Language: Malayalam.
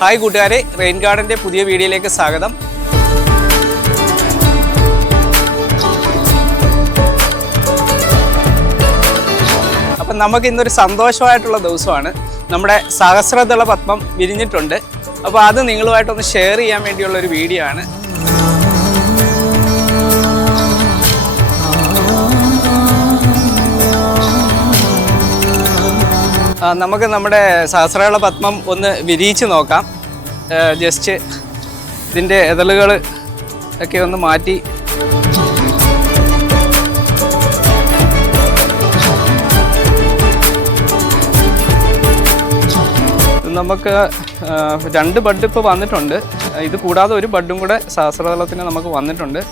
ഹായ് കൂട്ടുകാരെ, റെയിൻ ഗാർഡൻ്റെ പുതിയ വീഡിയോയിലേക്ക് സ്വാഗതം. അപ്പം നമുക്ക് ഇന്നൊരു സന്തോഷമായിട്ടുള്ള ദിവസമാണ്. നമ്മുടെ സഹസ്രദള പത്മം വിരിഞ്ഞിട്ടുണ്ട്. അപ്പോൾ അത് നിങ്ങളുമായിട്ടൊന്ന് ഷെയർ ചെയ്യാൻ വേണ്ടിയുള്ളൊരു വീഡിയോ ആണ്. നമുക്ക് നമ്മുടെ സഹസ്രദള പത്മം ഒന്ന് വിരിയിച്ച് നോക്കാം. ജസ്റ്റ് ഇതിൻ്റെ ഇതളുകൾ ഒക്കെ ഒന്ന് മാറ്റി നമുക്ക് 2 ബഡ് ഇപ്പോൾ വന്നിട്ടുണ്ട്. ഇത് കൂടാതെ ഒരു ബഡും കൂടെ സഹസ്രദളത്തിന് നമുക്ക് വന്നിട്ടുണ്ട്.